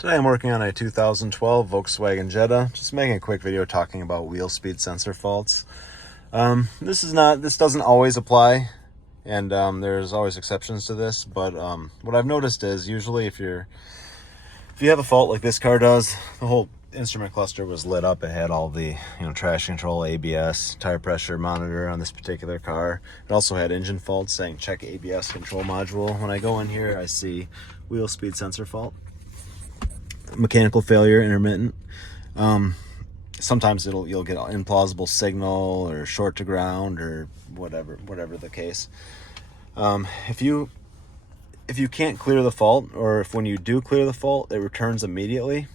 Today I'm working on a 2012 Volkswagen Jetta, just making a quick video talking about wheel speed sensor faults. This doesn't always apply, and there's always exceptions to this, but what I've noticed is usually if you have a fault like this car does, the whole instrument cluster was lit up. It had all the traction control, ABS, tire pressure monitor on this particular car. It also had engine faults saying check ABS control module. When I go in here, I see wheel speed sensor fault, mechanical failure, intermittent. Sometimes you'll get an implausible signal or short to ground or whatever the case. If you can't clear the fault, or if when you do clear the fault it returns immediately,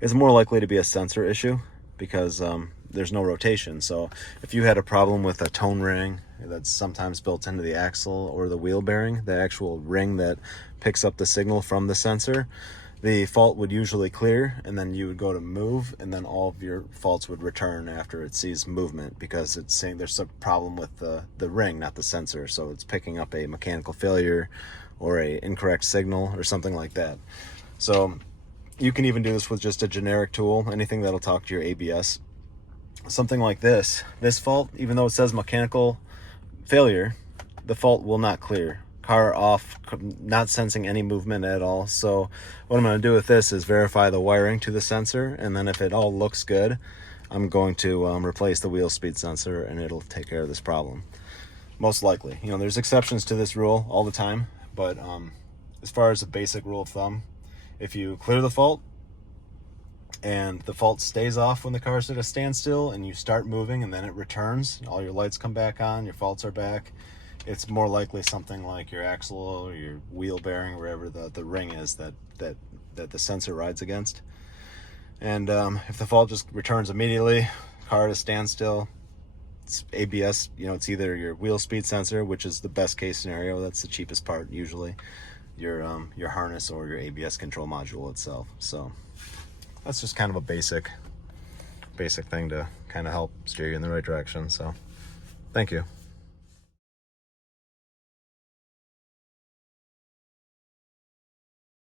it's more likely to be a sensor issue because there's no rotation. So if you had a problem with a tone ring that's sometimes built into the axle or the wheel bearing, the actual ring that picks up the signal from the sensor, the fault would usually clear, and then you would go to move, and then all of your faults would return after it sees movement, because it's saying there's a problem with the ring, not the sensor. So it's picking up a mechanical failure or a incorrect signal or something like that. So you can even do this with just a generic tool, anything that'll talk to your ABS. Something like this fault, even though it says mechanical failure, the fault will not clear. Car off, not sensing any movement at all. So what I'm going to do with this is verify the wiring to the sensor, and then if it all looks good, I'm going to replace the wheel speed sensor, and it'll take care of this problem. Most likely. There's exceptions to this rule all the time, but as far as a basic rule of thumb, if you clear the fault and the fault stays off when the car's at a standstill and you start moving and then it returns, all your lights come back on, your faults are back, it's more likely something like your axle or your wheel bearing, wherever the ring is that the sensor rides against. And if the fault just returns immediately, car at a standstill, it's ABS, it's either your wheel speed sensor, which is the best case scenario, that's the cheapest part usually, your harness, or your ABS control module itself. So that's just kind of a basic thing to kind of help steer you in the right direction. So thank you.